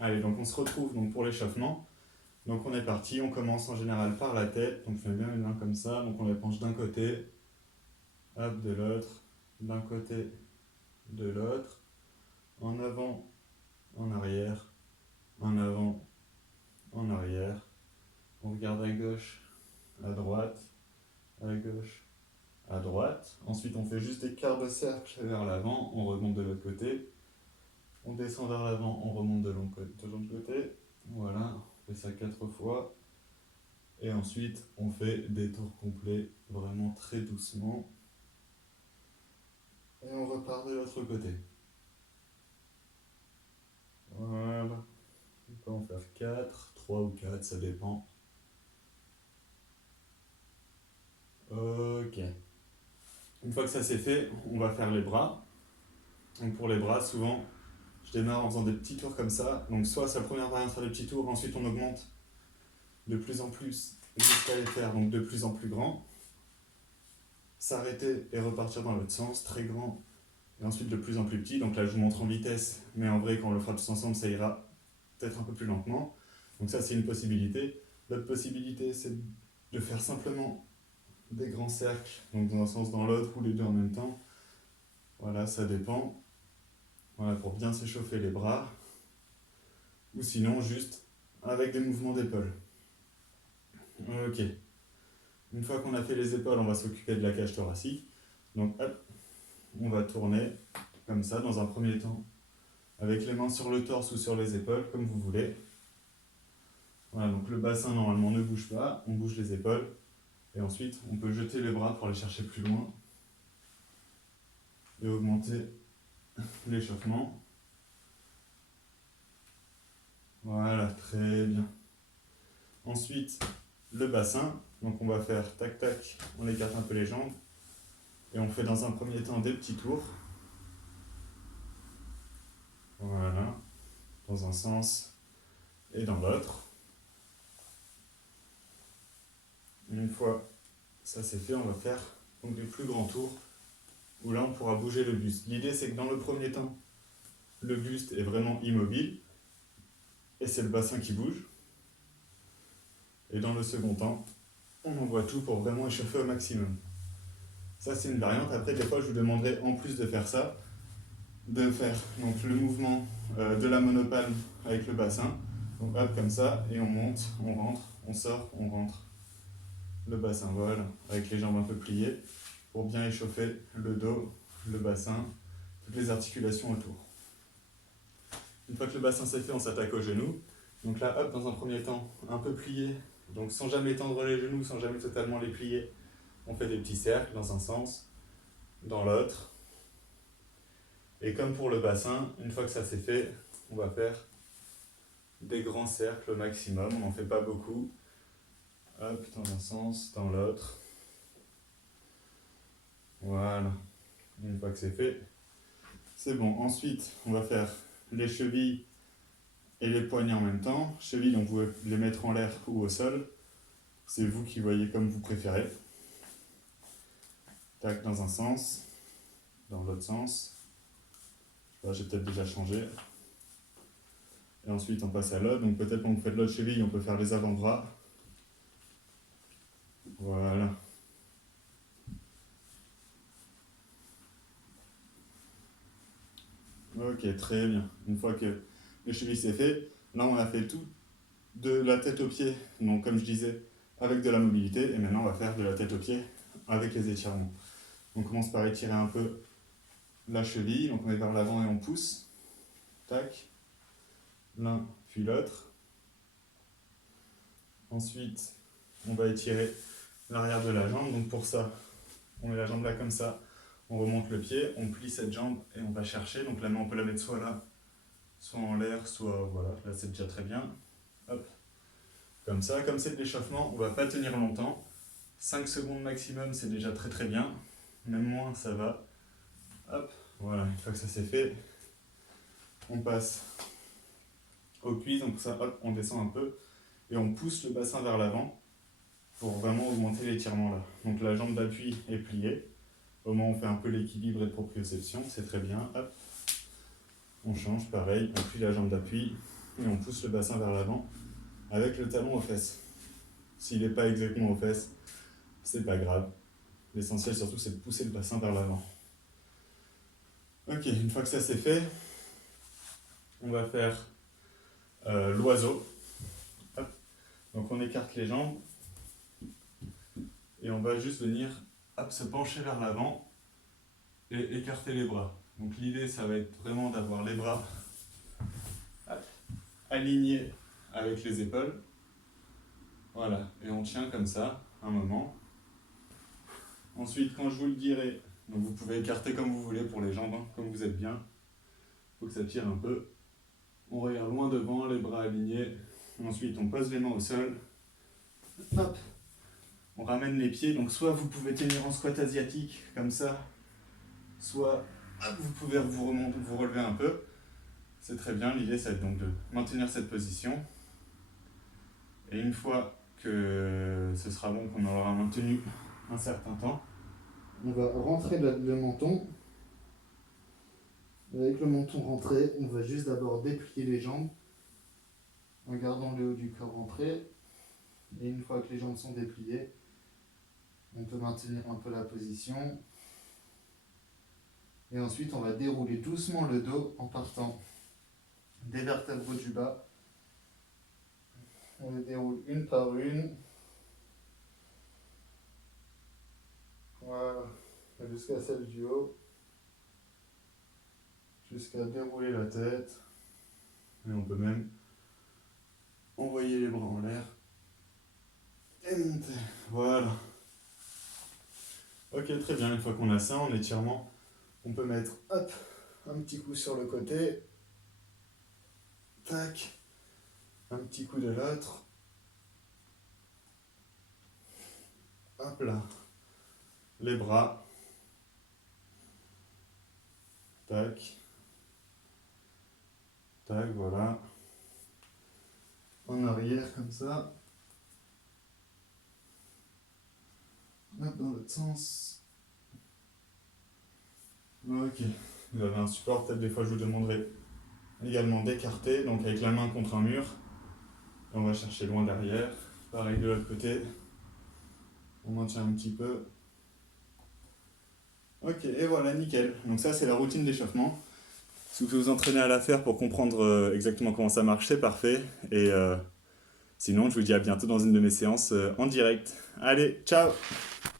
Allez, donc on se retrouve donc pour l'échauffement. Donc on est parti, on commence en général par la tête, donc je mets bien les mains comme ça, donc on les penche d'un côté, hop, de l'autre, d'un côté, de l'autre, en avant, en arrière, en avant, en arrière, on regarde à gauche, à droite, à gauche, à droite, ensuite on fait juste des quarts de cercle vers l'avant, on remonte de l'autre côté, on descend vers l'avant, on remonte de l'autre côté, voilà, on fait ça 4 fois. Et ensuite, on fait des tours complets, vraiment très doucement. Et on repart de l'autre côté. Voilà. On peut en faire 4, 3 ou 4, ça dépend. Ok. Une fois que ça c'est fait, on va faire les bras. Donc pour les bras, souvent, je démarre en faisant des petits tours comme ça. Donc soit sa première variante sera des petits tours, ensuite on augmente de plus en plus jusqu'à les faire donc de plus en plus grands. S'arrêter et repartir dans l'autre sens, très grand, et ensuite de plus en plus petit. Donc là, je vous montre en vitesse, mais en vrai, quand on le fera tous ensemble, ça ira peut-être un peu plus lentement. Donc ça, c'est une possibilité. L'autre possibilité, c'est de faire simplement des grands cercles, donc dans un sens dans l'autre, ou les deux en même temps. Voilà, ça dépend. Voilà, pour bien s'échauffer les bras. Ou sinon, juste avec des mouvements d'épaule. Ok. Une fois qu'on a fait les épaules, on va s'occuper de la cage thoracique. Donc hop, on va tourner comme ça dans un premier temps, avec les mains sur le torse ou sur les épaules, comme vous voulez. Voilà, donc le bassin normalement ne bouge pas, on bouge les épaules, et ensuite on peut jeter les bras pour aller chercher plus loin, et augmenter l'échauffement. Voilà, très bien. Ensuite, le bassin, donc on va faire tac tac, on écarte un peu les jambes, et on fait dans un premier temps des petits tours. Voilà, dans un sens et dans l'autre. Une fois ça c'est fait, on va faire donc des plus grands tours où là on pourra bouger le buste. L'idée c'est que dans le premier temps, le buste est vraiment immobile et c'est le bassin qui bouge. Et dans le second temps, on envoie tout pour vraiment échauffer au maximum. Ça c'est une variante. Après des fois je vous demanderai en plus de faire ça, de faire donc, le mouvement de la monopalme avec le bassin. Donc hop comme ça et on monte, on rentre, on sort, on rentre. Le bassin vole avec les jambes un peu pliées pour bien échauffer le dos, le bassin, toutes les articulations autour. Une fois que le bassin s'est fait, on s'attaque aux genoux. Donc là, hop, dans un premier temps, un peu plié, donc sans jamais tendre les genoux, sans jamais totalement les plier, on fait des petits cercles dans un sens, dans l'autre. Et comme pour le bassin, une fois que ça s'est fait, on va faire des grands cercles au maximum, on n'en fait pas beaucoup. Hop, dans un sens, dans l'autre. Voilà. Une fois que c'est fait, c'est bon. Ensuite, on va faire les chevilles et les poignets en même temps. Chevilles, on peut les mettre en l'air ou au sol. C'est vous qui voyez comme vous préférez. Tac, dans un sens, dans l'autre sens. Là, j'ai peut-être déjà changé. Et ensuite, on passe à l'autre. Donc peut-être quand vous faites l'autre cheville, on peut faire les avant-bras. Voilà. Ok, très bien. Une fois que les chevilles c'est fait, là on a fait tout de la tête aux pieds. Donc comme je disais, avec de la mobilité. Et maintenant on va faire de la tête aux pieds avec les étirements. On commence par étirer un peu la cheville. Donc on est vers l'avant et on pousse. Tac. L'un puis l'autre. Ensuite, on va étirer l'arrière de la jambe. Donc pour ça, on met la jambe là comme ça. On remonte le pied, on plie cette jambe et on va chercher. Donc la main, on peut la mettre soit là, soit en l'air, soit voilà. Là, c'est déjà très bien. Hop. Comme ça, comme c'est de l'échauffement, on va pas tenir longtemps. 5 secondes maximum, c'est déjà très très bien. Même moins, ça va. Hop. Voilà, une fois que ça c'est fait, on passe aux cuisses. Donc ça, hop, on descend un peu et on pousse le bassin vers l'avant pour vraiment augmenter l'étirement là. Donc la jambe d'appui est pliée. Au moment où on fait un peu l'équilibre et de proprioception, c'est très bien. Hop. On change, pareil, on plie la jambe d'appui. et on pousse le bassin vers l'avant avec le talon aux fesses. S'il n'est pas exactement aux fesses, c'est pas grave. L'essentiel surtout c'est de pousser le bassin vers l'avant. Ok, une fois que ça c'est fait, on va faire l'oiseau. Hop. Donc on écarte les jambes et on va juste venir se pencher vers l'avant et écarter les bras. Donc l'idée ça va être vraiment d'avoir les bras alignés avec les épaules. Voilà, et on tient comme ça un moment. Ensuite, quand je vous le dirai, donc vous pouvez écarter comme vous voulez pour les jambes, hein, comme vous êtes bien. Il faut que ça tire un peu. On regarde loin devant, les bras alignés. Ensuite, on pose les mains au sol. Hop. On ramène les pieds. Donc, soit vous pouvez tenir en squat asiatique, comme ça. Soit hop, vous pouvez vous relever un peu. C'est très bien. L'idée, c'est donc de maintenir cette position. Et une fois que ce sera bon, qu'on aura maintenu un certain temps, on va rentrer le menton. Avec le menton rentré, on va juste d'abord déplier les jambes en gardant le haut du corps rentré. Et une fois que les jambes sont dépliées, on peut maintenir un peu la position. Et ensuite, on va dérouler doucement le dos en partant des vertèbres du bas. On les déroule une par une. Voilà, jusqu'à celle du haut. Jusqu'à dérouler la tête. Et on peut même envoyer les bras en l'air et monter. Voilà. Ok, très bien. Une fois qu'on a ça en étirement, on peut mettre hop, un petit coup sur le côté. Tac. Un petit coup de l'autre. Hop là. Les bras. Tac. Tac, voilà. En arrière comme ça. Hop, dans l'autre sens. Ok. Vous avez un support, peut-être des fois je vous demanderai également d'écarter, donc avec la main contre un mur. Et on va chercher loin derrière. Pareil de l'autre côté. On maintient un petit peu. Ok, et voilà, nickel. Donc ça c'est la routine d'échauffement. Si vous pouvez vous entraîner à la faire pour comprendre exactement comment ça marche, c'est parfait. Et sinon, je vous dis à bientôt dans une de mes séances en direct. Allez, ciao!